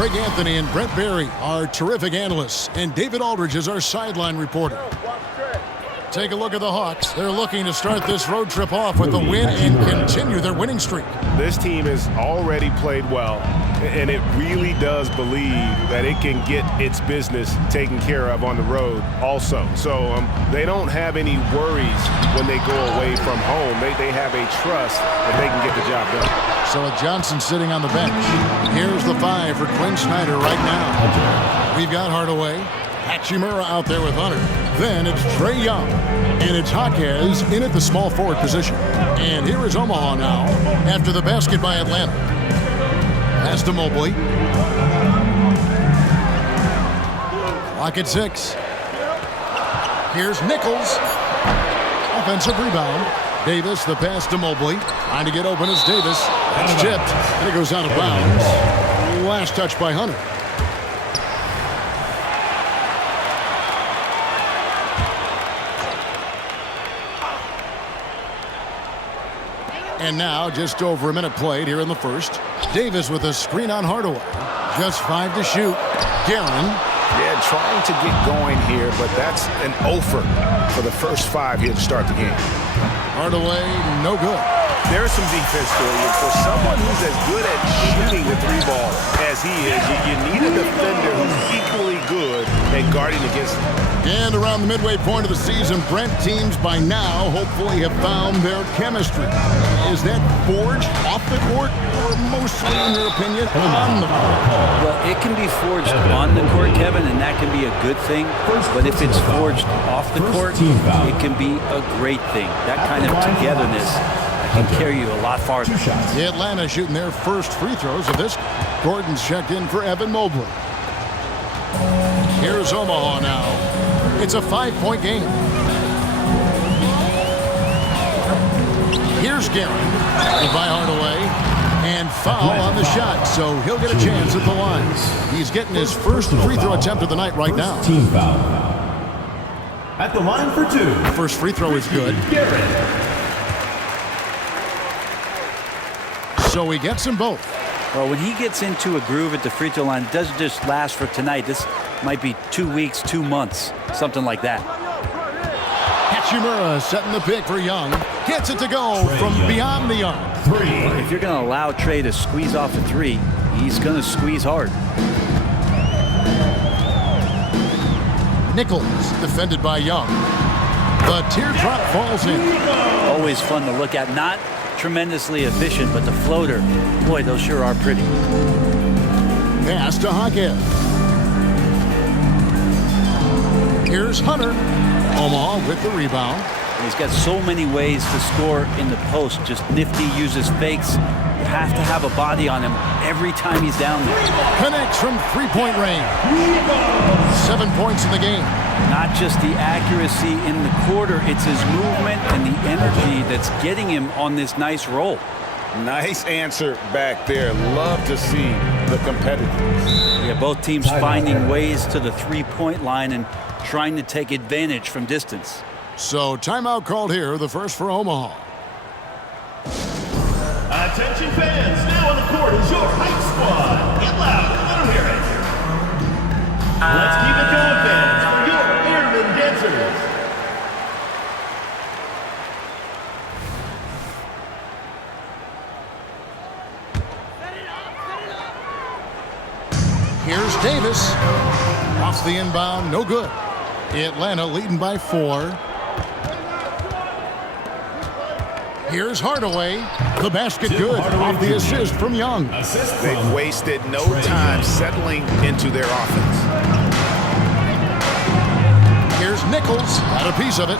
Greg Anthony and Brent Barry are terrific analysts, and David Aldridge is our sideline reporter. Take a look at the Hawks. They're looking to start this road trip off with a win and continue their winning streak. This team has already played well, and it really does believe that it can get its business taken care of on the road also. So they don't have any worries when they go away from home. They have a trust that they can get the job done. So with Johnson sitting on the bench, here's the 5 for Quinn Snyder right now. We've got Hardaway. Hachimura out there with Hunter. Then it's Trae Young. And it's Jaquez in at the small forward position. And here is Omaha now after the basket by Atlanta. Pass to Mobley. Clock at 6. Here's Nichols. Offensive rebound. Davis, the pass to Mobley. Trying to get open is Davis. It's tipped. And it goes out of bounds. Last touch by Hunter. And now, just over a minute played here in the first. Davis with a screen on Hardaway. Just 5 to shoot. Guerin. Yeah, trying to get going here, but that's an offer for the first 5 here to start the game. Hardaway, no good. There's some defense for you. For someone who's as good at shooting the 3 ball as he is, you need a defender who's equally good at guarding against him. And around the midway point of the season, Brent, teams by now hopefully have found their chemistry. Is that forged off the court or mostly, in your opinion, on the court? Well, it can be forged on the court, Kevin, and that can be a good thing. But if it's forged off the court, it can be a great thing. That kind of togetherness can carry you a lot farther. Atlanta shooting their first free throws of this. Gordon's checked in for Evan Mobley. Here's Omaha now. It's a 5-point game. Here's Guerin. By Hardaway. And foul on the shot, so he'll get a chance at the line. He's getting his first free throw attempt of the night right now. Team foul. At the line for 2. First free throw is good. So he gets them both. Well, when he gets into a groove at the free throw line, it doesn't just last for tonight. This might be 2 weeks, 2 months, something like that. Hachimura setting the pick for Young. Gets it to go from beyond the arc. 3. If you're going to allow Trae to squeeze off a 3, he's going to squeeze hard. Nichols defended by Young. The teardrop falls in. Always fun to look at. Not tremendously efficient, but the floater, boy, those sure are pretty. Pass to Jaquez. Here's Hunter. Omaha with the rebound. He's got so many ways to score in the post. Just nifty, uses fakes. You have to have a body on him every time he's down there. Connects from 3-point range. 7 points in the game. Not just the accuracy in the quarter, it's his movement and the energy that's getting him on this nice roll. Nice answer back there. Love to see the competitiveness. Yeah, both teams finding ways to the 3-point line and trying to take advantage from distance. So timeout called here, the first for Omaha. Attention fans, now on the court is your hype squad. Get loud, let them hear it. Let's keep it going, fans, for your Airmen dancers. Here's Davis. Off the inbound, no good. Atlanta leading by 4. Here's Hardaway. The basket good off the assist from Young. They've wasted no time settling into their offense. Here's Nichols. Got a piece of it.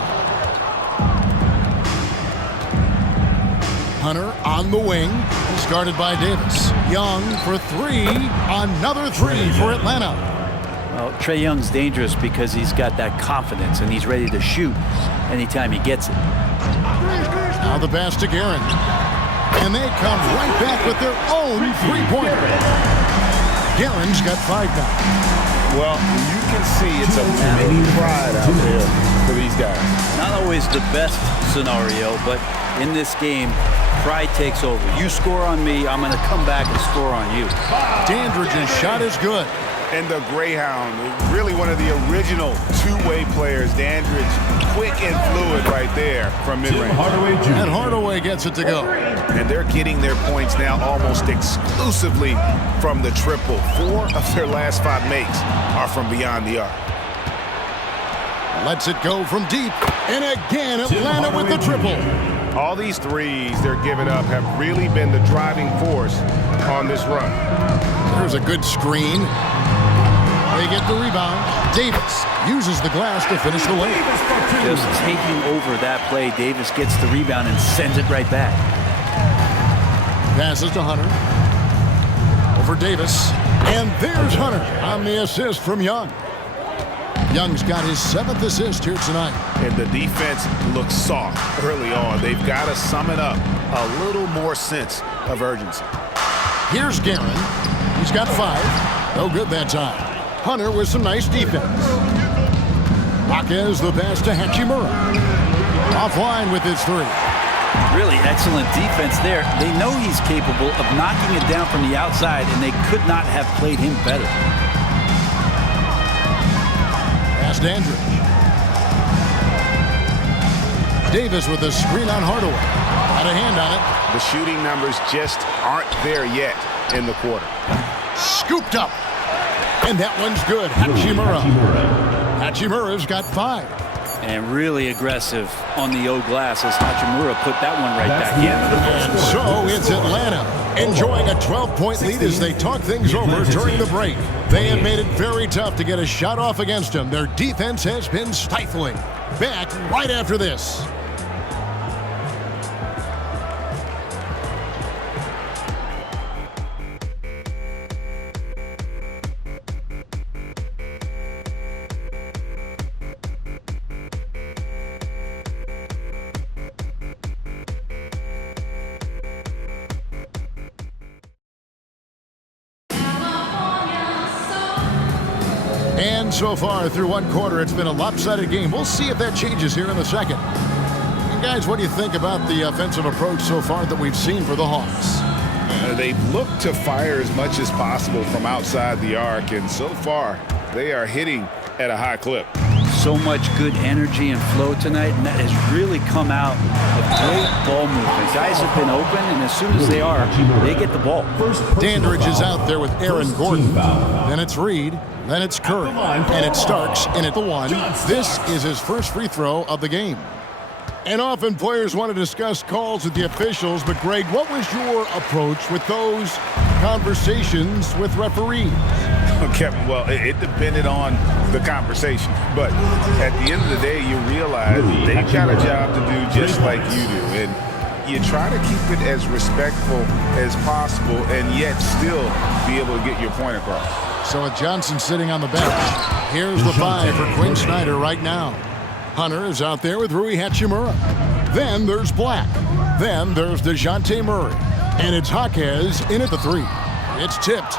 Hunter on the wing. He's guarded by Davis. Young for 3. Another 3 for Atlanta. Well, Trae Young's dangerous because he's got that confidence and he's ready to shoot anytime he gets it. Now the pass to Guerin. And they come right back with their own 3-pointer. Guerin's got 5 now. Well, you can see it's a big pride out there for these guys. Not always the best scenario, but in this game, pride takes over. You score on me, I'm going to come back and score on you. Dandridge's shot is good. And the Greyhound, really one of the original two-way players. Dandridge, quick and fluid right there from mid-range. And Hardaway gets it to go. And they're getting their points now almost exclusively from the triple. 4 of their last 5 makes are from beyond the arc. Lets it go from deep. And again, Atlanta with the triple. All these threes they're giving up have really been the driving force on this run. There's a good screen. They get the rebound. Davis uses the glass to finish the layup. Just taking over that play, Davis gets the rebound and sends it right back. Passes to Hunter. Over Davis. And there's Hunter on the assist from Young. Young's got his 7th assist here tonight. And the defense looks soft early on. They've got to sum it up. A little more sense of urgency. Here's Guerin. He's got 5. No good that time. Hunter with some nice defense. Jaquez the pass to Hachimura. Offline with his 3. Really excellent defense there. They know he's capable of knocking it down from the outside, and they could not have played him better. Pass Dandridge. Davis with a screen on Hardaway. Got a hand on it. The shooting numbers just aren't there yet in the quarter. Scooped up. And that one's good. Hachimura. Hachimura's got 5. And really aggressive on the O glass as Hachimura put that one right back in. And so it's Atlanta enjoying a 12-point lead as they talk things over during the break. They have made it very tough to get a shot off against them. Their defense has been stifling. Back right after this. And so far through one quarter, it's been a lopsided game. We'll see if that changes here in the second. And guys, what do you think about the offensive approach so far that we've seen for the Hawks? They've looked to fire as much as possible from outside the arc, and so far they are hitting at a high clip. So much good energy and flow tonight, and that has really come out of great ball movement. Guys have been open, and as soon as they are, they get the ball. Dandridge is out there with Aaron Gordon. Then it's Reed. Then it's Curry. And it's Starks in at the 1. This is his first free throw of the game. And often players want to discuss calls with the officials, but Greg, what was your approach with those conversations with referees? Kevin, well, it depended on the conversation. But at the end of the day, you realize they've got a job to do just like you do. And you try to keep it as respectful as possible and yet still be able to get your point across. So with Johnson sitting on the bench, here's the 5 for Quinn Snyder right now. Hunter is out there with Rui Hachimura. Then there's Black. Then there's DeJounte Murray. And it's Jaquez in at the 3. It's tipped.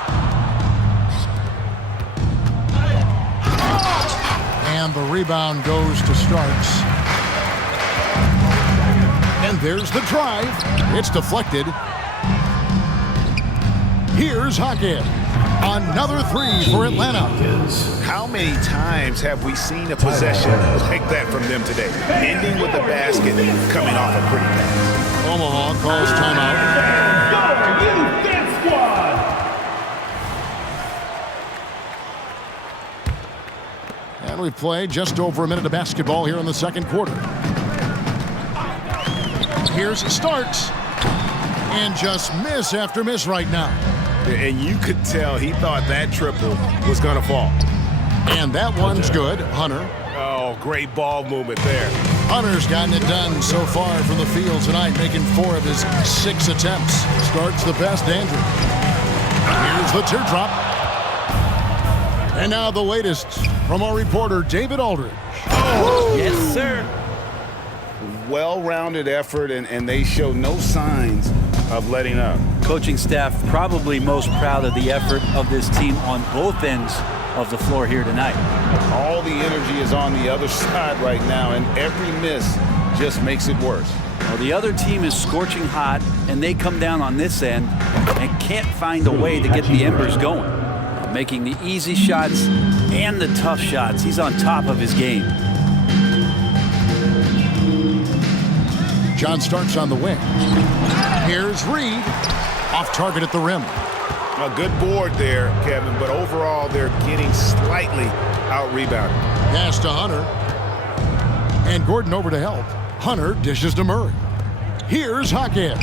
And the rebound goes to Starks. And there's the drive. It's deflected. Here's Jaquez. Another 3 for Atlanta. How many times have we seen a possession like that from them today? Ending with the basket, coming off a pretty pass. Omaha calls timeout. Your defense squad. And we've played just over a minute of basketball here in the second quarter. Here's Starks. And just miss after miss right now. And you could tell he thought that triple was going to fall. And that one's good. Hunter. Oh, great ball movement there. Hunter's gotten it done so far from the field tonight, making 4 of his 6 attempts. Starts the best, Andrew. Here's the teardrop. And now the latest from our reporter, David Aldridge. Oh, yes, sir. Well-rounded effort, and they show no signs of letting up. Coaching staff probably most proud of the effort of this team on both ends of the floor here tonight. All the energy is on the other side right now, and every miss just makes it worse. Well, the other team is scorching hot, and they come down on this end and can't find a way to get the embers going. Making the easy shots and the tough shots. He's on top of his game. John Starks on the wing. Here's Reed. Off target at the rim. A good board there, Kevin, but overall they're getting slightly out-rebounded. Pass to Hunter. And Gordon over to help. Hunter dishes to Murray. Here's Hockhead.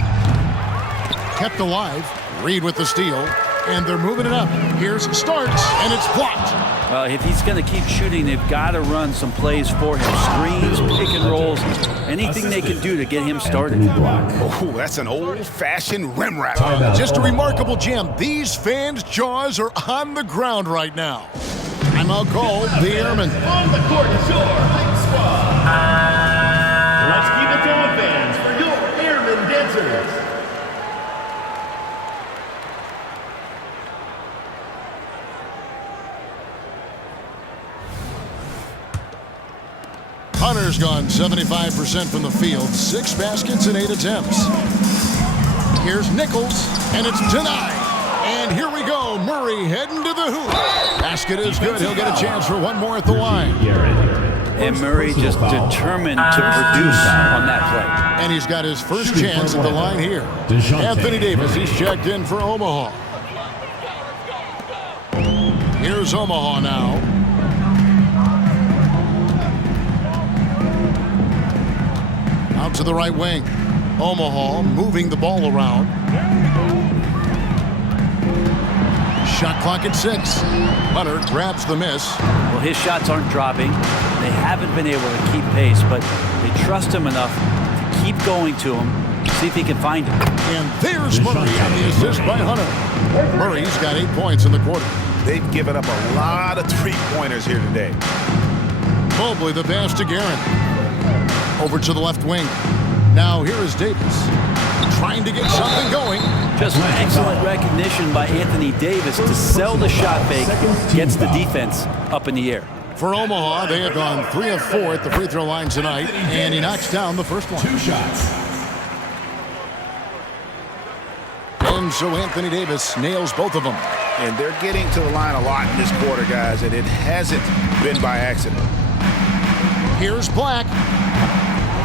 Kept alive. Reed with the steal. And they're moving it up. Here's Starks, and it's blocked. Well, if he's going to keep shooting, they've got to run some plays for him. Screens, pick and rolls, anything they can do to get him started. Oh, that's an old-fashioned rim wrap. Just a remarkable jam. These fans' jaws are on the ground right now. Timeout called the Airmen. On the court is your Hype Squad. Let's keep it going, fans, for your Airmen dancers. Hunter's gone 75% from the field. 6 baskets and 8 attempts. Here's Nichols, and it's denied. And here we go. Murray heading to the hoop. Basket is good. He'll get a chance for one more at the line. And Murray just determined to produce on that play. And he's got his first chance at the line here. Anthony Davis, he's checked in for Omaha. Here's Omaha now. Out to the right wing. Omaha moving the ball around. Shot clock at 6. Hunter grabs the miss. Well, his shots aren't dropping. They haven't been able to keep pace, but they trust him enough to keep going to him, see if he can find him. And there's Murray on the assist by Hunter. Murray's got 8 points in the quarter. They've given up a lot of three-pointers here today. Mobley the pass to Guerin. Over to the left wing. Now here is Davis. Trying to get something going. Just excellent recognition by Anthony Davis to sell the shot fake. Gets the defense up in the air. For Omaha, they have gone 3 of 4 at the free throw line tonight. And he knocks down the first one. 2 shots. And so Anthony Davis nails both of them. And they're getting to the line a lot in this quarter, guys, and it hasn't been by accident. Here's Black.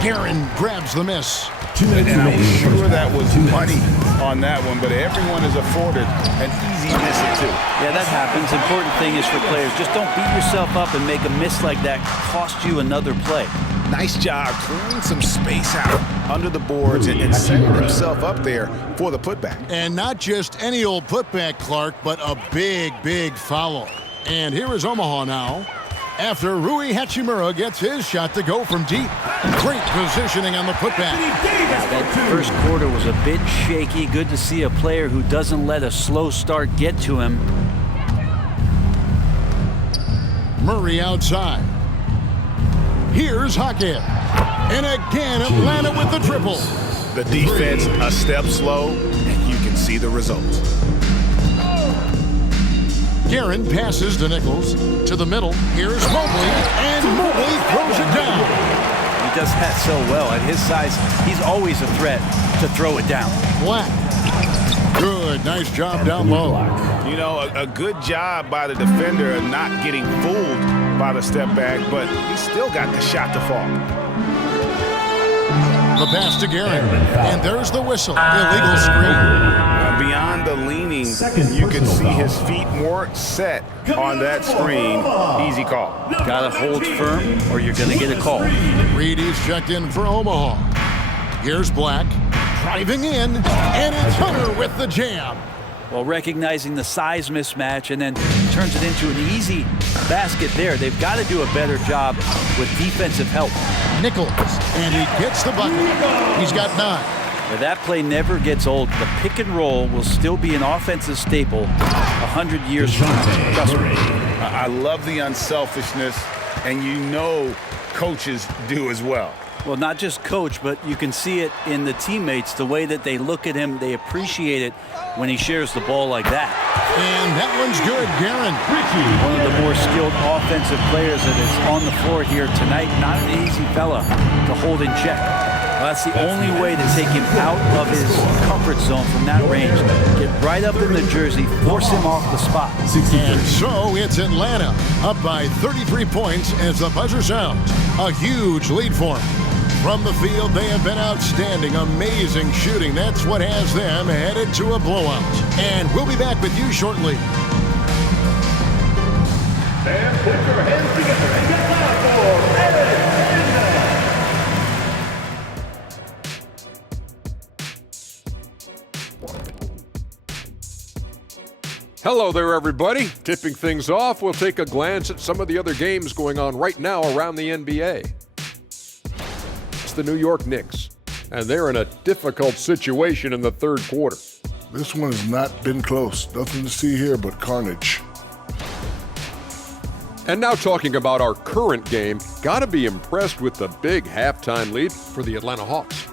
Guerin grabs the miss. And I'm sure that was money on that one, but everyone is afforded an easy miss or two. Yeah, that happens. Important thing is for players, just don't beat yourself up and make a miss like that cost you another play. Nice job clearing some space out under the boards and setting himself up there for the putback. And not just any old putback, Clark, but a big, big foul. And here is Omaha now. After Rui Hachimura gets his shot to go from deep. Great positioning on the putback. That first quarter was a bit shaky. Good to see a player who doesn't let a slow start get to him. Murray outside. Here's Hockhead. And again, Atlanta with the triple. The defense a step slow, and you can see the results. Guerin passes to Nichols. To the middle. Here's Mobley. And Mobley throws it down. He does that so well. At his size, he's always a threat to throw it down. Black. Good. Nice job down low. You know, a good job by the defender of not getting fooled by the step back, but he still got the shot to fall. The pass to Guerin. And there's the whistle. Illegal screen. Beyond the leaning, you can see his feet more set on that screen. Easy call. Got to hold firm or you're going to get a call. Reedy's checked in for Omaha. Here's Black. Driving in. And it's Hunter with the jam. Well, recognizing the size mismatch and then turns it into an easy basket there. They've got to do a better job with defensive help. Nichols. And he gets the bucket. He's got 9. But that play never gets old. The pick and roll will still be an offensive staple 100 years from now. Trust me. I love the unselfishness, and you know coaches do as well. Well, not just coach, but you can see it in the teammates, the way that they look at him. They appreciate it when he shares the ball like that. And that one's good, Guerin. One of the more skilled offensive players that is on the floor here tonight. Not an easy fella to hold in check. Well, that's the only way to take him out of his comfort zone from that range. Get right up in the jersey, force him off the spot. And so it's Atlanta up by 33 points as the buzzer sounds. A huge lead for them. From the field, they have been outstanding, amazing shooting. That's what has them headed to a blowout. And we'll be back with you shortly. And put your hands together and get loud for Airmen. Hello there, everybody. Tipping things off, we'll take a glance at some of the other games going on right now around the NBA. It's the New York Knicks, and they're in a difficult situation in the third quarter. This one has not been close. Nothing to see here but carnage. And now talking about our current game, gotta be impressed with the big halftime lead for the Atlanta Hawks.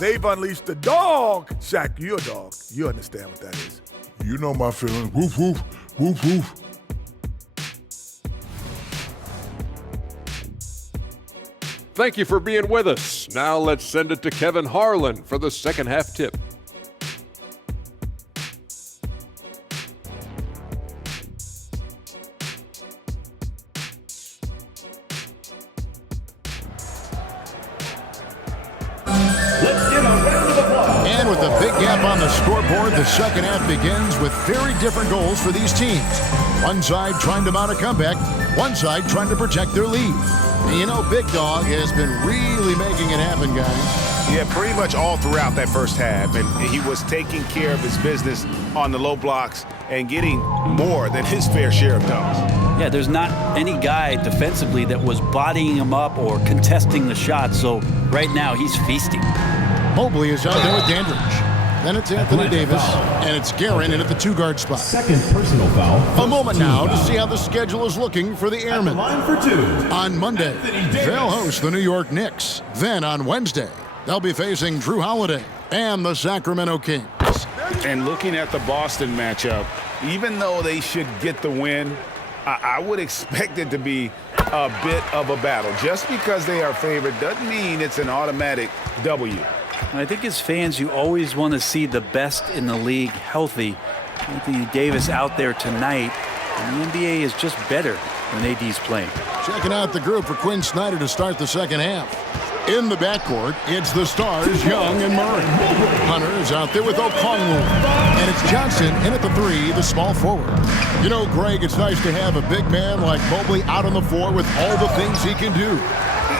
They've unleashed the dog. Shaq, you're a dog. You understand what that is. You know my feeling. Woof, woof, woof, woof. Thank you for being with us. Now let's send it to Kevin Harlan for the second half tip. Let's give a round of applause. And with a big gap on the scoreboard, the second half begins with very different goals for these teams. One side trying to mount a comeback, one side trying to protect their lead. And you know, Big Dog has been really making it happen, guys. Yeah, pretty much all throughout that first half. And he was taking care of his business on the low blocks and getting more than his fair share of dunks. Yeah, there's not any guy defensively that was bodying him up or contesting the shot. So right now he's feasting. Mobley is out there with Dandridge. Then it's Anthony Davis, and it's Guerin in at the two-guard spot. Second personal foul. A moment now to see how the schedule is looking for the Airmen. Line for two. On Monday, they'll host the New York Knicks. Then on Wednesday, they'll be facing Drew Holiday and the Sacramento Kings. And looking at the Boston matchup, even though they should get the win, I would expect it to be a bit of a battle. Just because they are favored doesn't mean it's an automatic W. I think as fans, you always want to see the best in the league healthy. Anthony Davis out there tonight, and the NBA is just better when AD's playing. Checking out the group for Quinn Snyder to start the second half. In the backcourt, it's the stars, Young and Murray. Hunter is out there with Okongwu. And it's Johnson in at the three, the small forward. You know, Greg, it's nice to have a big man like Mobley out on the floor with all the things he can do.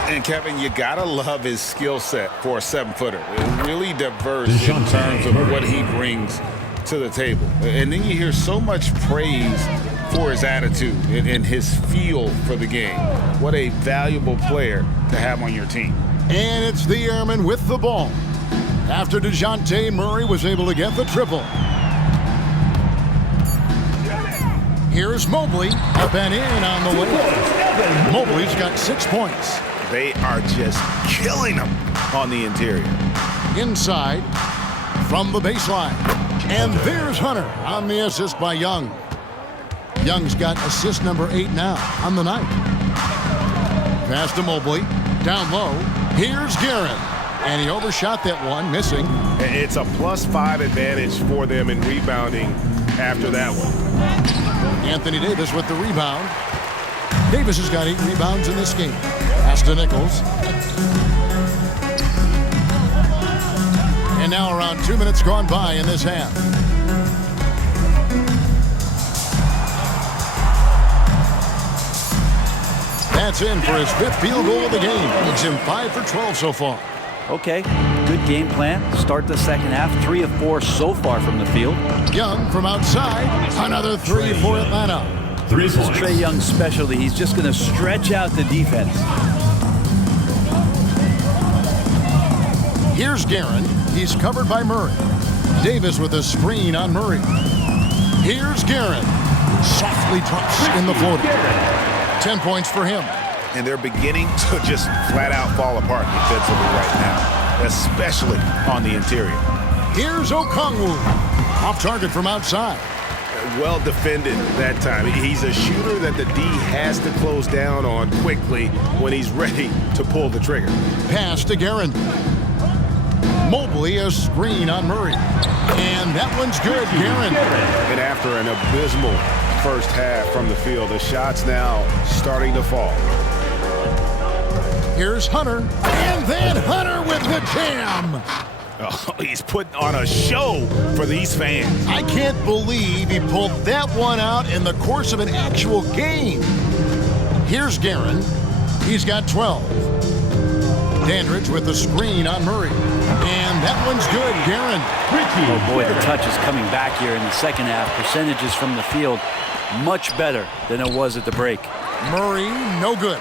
And Kevin, you gotta love his skill set for a 7-footer. Really diverse in terms of what he brings to the table. And then you hear so much praise for his attitude and his feel for the game. What a valuable player to have on your team. And it's the Airmen with the ball. After DeJounte Murray was able to get the triple. Here's Mobley, up and in on the way. Mobley's got 6 points. They are just killing them on the interior. Inside, from the baseline. And there's Hunter on the assist by Young. Young's got assist number 8 now on the night. Pass to Mobley, down low. Here's Guerin. And he overshot that one, missing. It's a +5 advantage for them in rebounding after that one. Anthony Davis with the rebound. Davis has got 8 rebounds in this game. Pass to Nichols. And now around 2 minutes gone by in this half. That's in for his 5th field goal of the game. Makes him 5 for 12 so far. Okay, good game plan. Start the second half. 3 of 4 so far from the field. Young from outside. Another 3 for Atlanta. This is Trae Young's specialty. He's just going to stretch out the defense. Here's Guerin. He's covered by Murray. Davis with a screen on Murray. Here's Guerin. Softly drops in the floater. 10 points for him. And they're beginning to just flat out fall apart defensively right now, especially on the interior. Here's Okongwu. Off target from outside. Well defended that time. He's a shooter that the D has to close down on quickly when he's ready to pull the trigger. Pass to Guerin. Mobley, a screen on Murray. And that one's good, Guerin. And after an abysmal first half from the field, the shots now starting to fall. Here's Hunter. And then Hunter with the jam. Oh, he's putting on a show for these fans. I can't believe he pulled that one out in the course of an actual game. Here's Guerin. He's got 12. Dandridge with the screen on Murray. And that one's good, Guerin. Oh boy, the touch is coming back here in the second half. Percentages from the field much better than it was at the break. Murray, no good.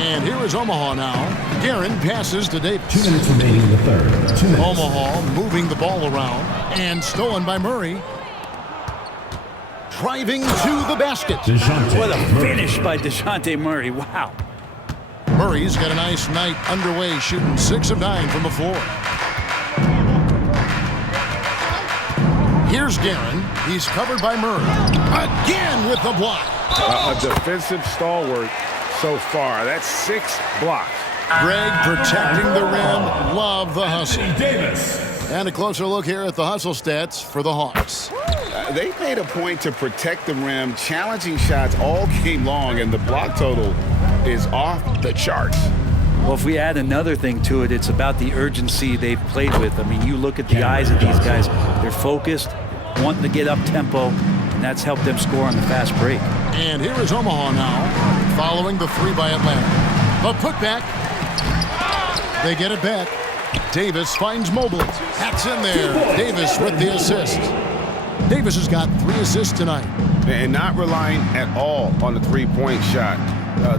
And here is Omaha now. Guerin passes to Davis. 2 minutes remaining in the third. 2 minutes. Omaha moving the ball around and stolen by Murray. Driving to the basket. What a finish by DeJounte Murray. Wow. Murray's got a nice night underway, shooting 6 of 9 from the floor. Here's Guerin. He's covered by Murray. Again with the block. A defensive stalwart so far. That's 6 blocks. Greg protecting the rim. Love the hustle. And a closer look here at the hustle stats for the Hawks. They made a point to protect the rim, challenging shots all game long, and the block total is off the charts. Well, if we add another thing to it, it's about the urgency they've played with. I mean, you look at the eyes of these guys. They're focused, wanting to get up tempo, and that's helped them score on the fast break. And here is Omaha now, following the 3 by Atlanta. A putback. They get it back. Davis finds Mobley. That's in there. Davis with the assist. Davis has got 3 assists tonight. And not relying at all on the three-point shot.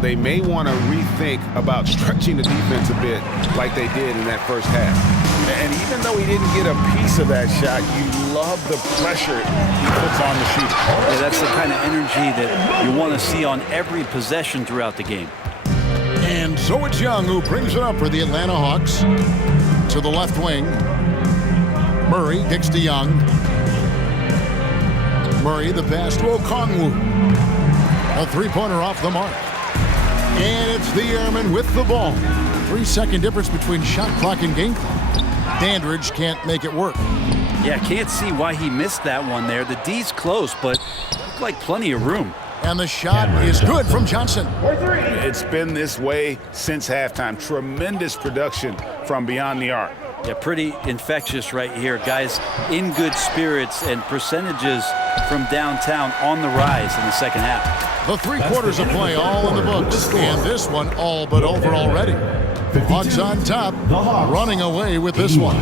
They may want to rethink about stretching the defense a bit like they did in that first half. And even though he didn't get a piece of that shot, you love the pressure he puts on the shooter. Yeah, that's the kind of energy that you want to see on every possession throughout the game. And so it's Young who brings it up for the Atlanta Hawks. To the left wing. Murray kicks to Young. Murray the pass to Okongwu. A 3-pointer off the mark. And it's the Airmen with the ball. 3-second difference between shot clock and game clock. Dandridge can't make it work. Yeah, can't see why he missed that one there. The D's close, but looked like plenty of room. And the shot is good from Johnson. It's been this way since halftime. Tremendous production from beyond the arc. Yeah, pretty infectious right here. Guys in good spirits and percentages from downtown on the rise in the second half. The 3 quarters of play all in the books. And this one all but over already. Hawks on top, running away with this one.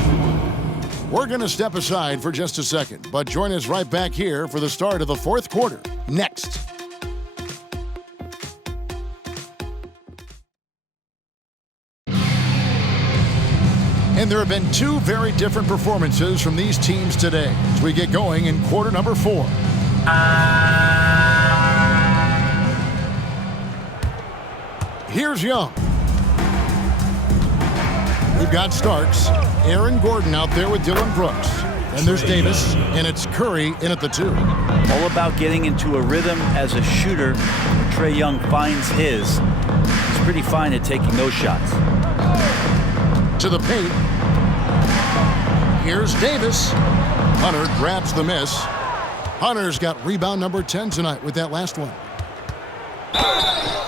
We're going to step aside for just a second, but join us right back here for the start of the 4th quarter. Next. And there have been 2 very different performances from these teams today as we get going in quarter number 4. Here's Young. We've got Starks, Aaron Gordon out there with Dylan Brooks. And there's Davis, and it's Curry in at the 2. All about getting into a rhythm as a shooter. Trae Young finds his. He's pretty fine at taking those shots. To the paint. Here's Davis. Hunter grabs the miss. Hunter's got rebound number 10 tonight with that last one.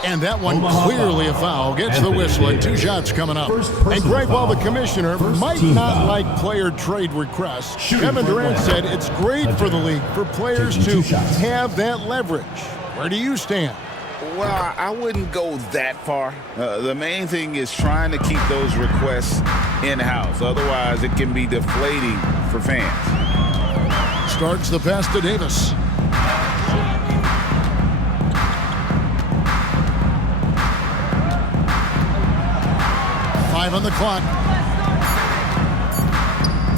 And that one clearly a foul. Gets the whistle and 2 shots coming up. And Greg, while the commissioner might not like player trade requests, Kevin Durant said it's great for the league for players to have that leverage. Where do you stand? Well, I wouldn't go that far. The main thing is trying to keep those requests in-house. Otherwise, it can be deflating for fans. Starts the pass to Davis. On the clock.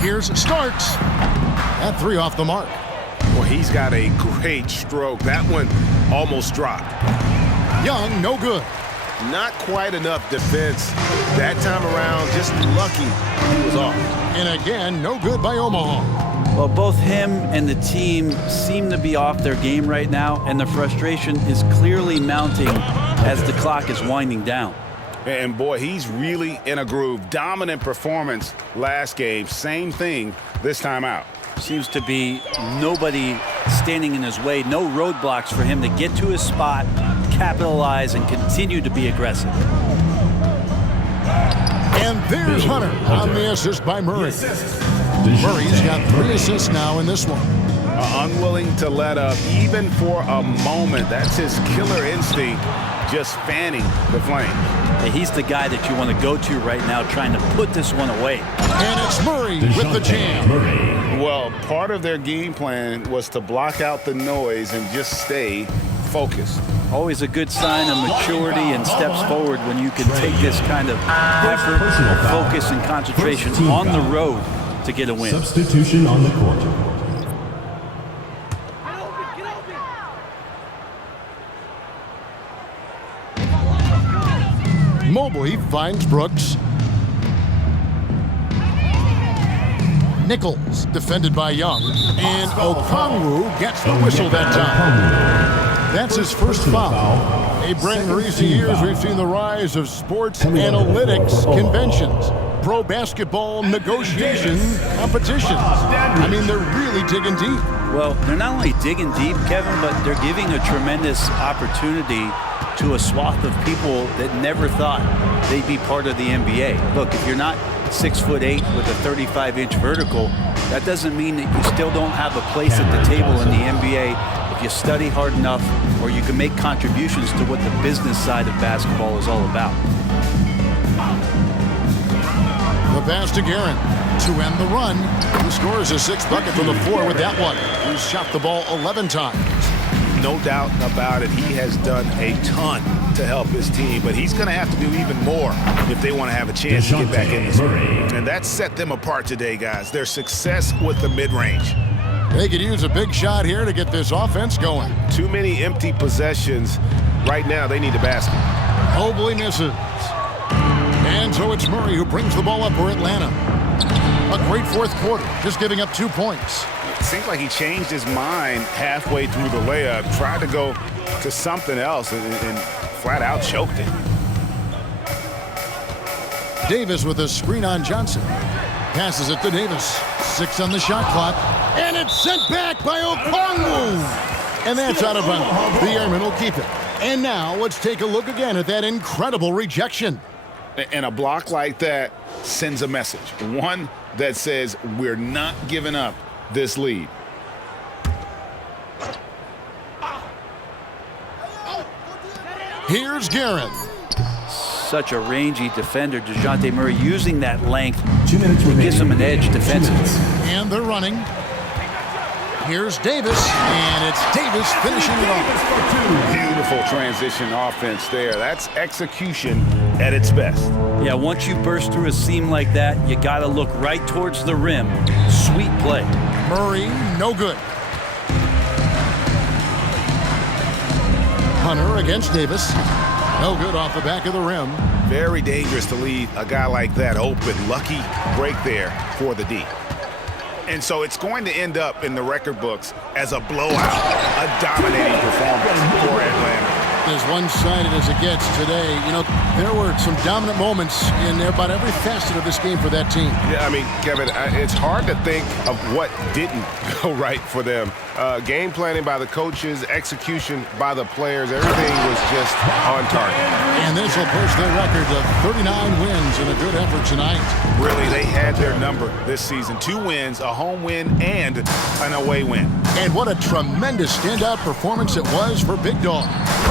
Here's Starks. That 3 off the mark. Well, he's got a great stroke. That one almost dropped. Young, no good. Not quite enough defense. That time around, just lucky he was off. And again, no good by Omaha. Well, both him and the team seem to be off their game right now, and the frustration is clearly mounting as the clock is winding down. And boy, he's really in a groove. Dominant performance last game. Same thing this time out. Seems to be nobody standing in his way, no roadblocks for him to get to his spot, capitalize, and continue to be aggressive. And there's Hunter on the assist by Murray. Murray's got 3 assists now in this one. Unwilling to let up even for a moment. That's his killer instinct, just fanning the flame. Hey, he's the guy that you want to go to right now, trying to put this one away. And it's Murray with the jam. Well, part of their game plan was to block out the noise and just stay focused. Always a good sign of maturity and steps forward when you can take this kind of effort, focus, and concentration on the road to get a win. Substitution on the court. Mobley finds Brooks. Nichols defended by Young. And Okongwu gets the whistle that time. That's his first foul. Hey, Brent, in recent years, we've seen the rise of sports analytics conventions, pro basketball negotiation competitions. I mean, they're really digging deep. Well, they're not only digging deep, Kevin, but they're giving a tremendous opportunity to a swath of people that never thought they'd be part of the NBA. Look, if you're not 6'8" with a 35-inch vertical, that doesn't mean that you still don't have a place at the table in the NBA if you study hard enough, or you can make contributions to what the business side of basketball is all about. The pass to Guerin to end the run. He scores his 6th bucket from the floor with that one. He's shot the ball 11 times. No doubt about it. He has done a ton to help his team, but he's going to have to do even more if they want to have a chance to get back in this game. And that set them apart today, guys. Their success with the mid-range. They could use a big shot here to get this offense going. Too many empty possessions. Right now, they need a basket. Mobley misses. And so it's Murray who brings the ball up for Atlanta. A great 4th quarter, just giving up 2 points. It seems like he changed his mind halfway through the layup, tried to go to something else, and flat out choked it. Davis with a screen on Johnson. Passes it to Davis. 6 on the shot clock. And it's sent back by Okongwu. And that's out of bounds. The Airmen will keep it. And now let's take a look again at that incredible rejection. And a block like that sends a message. One that says we're not giving up this lead. Here's Guerin. Such a rangy defender, DeJounte Murray, using that length. 2 minutes remaining. Gives him an edge defensively. And they're running. Here's Davis, and it's Davis finishing it off. Beautiful transition offense there. That's execution at its best. Yeah, once you burst through a seam like that, you got to look right towards the rim. Sweet play. Murray, no good. Hunter against Davis. No good off the back of the rim. Very dangerous to leave a guy like that open. Lucky break there for the D. And so it's going to end up in the record books as a blowout, a dominating performance for Atlanta. As one-sided as it gets today, you know, there were some dominant moments in about every facet of this game for that team. Yeah, I mean, Kevin, it's hard to think of what didn't go right for them. Game planning by the coaches, execution by the players, everything was just on target. And this will push their record to 39 wins in a good effort tonight. Really, they had their number this season. 2 wins, a home win, and an away win. And what a tremendous standout performance it was for Big Dog.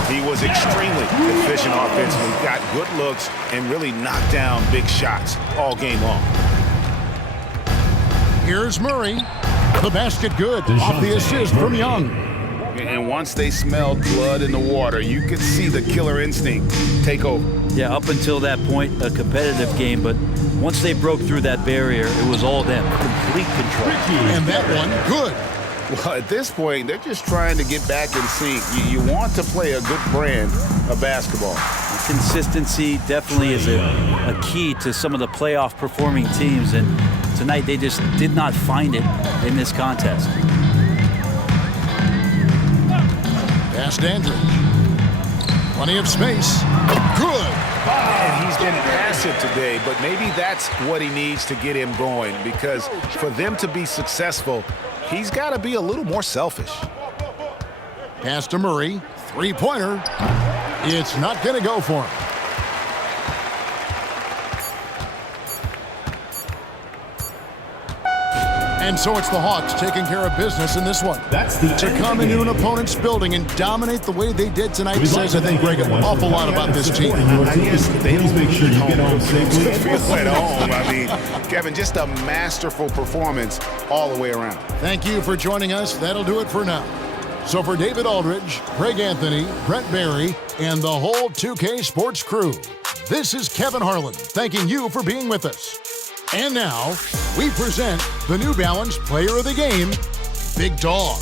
He was extremely efficient offensively, got good looks, and really knocked down big shots all game long. Here's Murray. The basket good off the assist from Young. And once they smelled blood in the water, you could see the killer instinct take over. Yeah, up until that point, a competitive game, but once they broke through that barrier, it was all them. Complete control. And that one, good. Well, at this point, they're just trying to get back in sync. You want to play a good brand of basketball. consistency definitely is a key to some of the playoff performing teams, and tonight they just did not find it in this contest. Past Andrew. Plenty of space. Good. And he's been passive today, but maybe that's what he needs to get him going, because for them to be successful, he's got to be a little more selfish. Pass to Murray. Three-pointer. It's not going to go for him. And so it's the Hawks taking care of business in this one. That's the To come into an opponent's building and dominate the way they did tonight says, I think, Greg, an awful lot about this team. I guess they Please make sure you get home safely. feel at home. I mean, Kevin, just a masterful performance all the way around. Thank you for joining us. That'll do it for now. So for David Aldridge, Craig Anthony, Brent Barry, and the whole 2K Sports crew, this is Kevin Harlan thanking you for being with us. And now, we present the New Balance Player of the Game, Big Dog.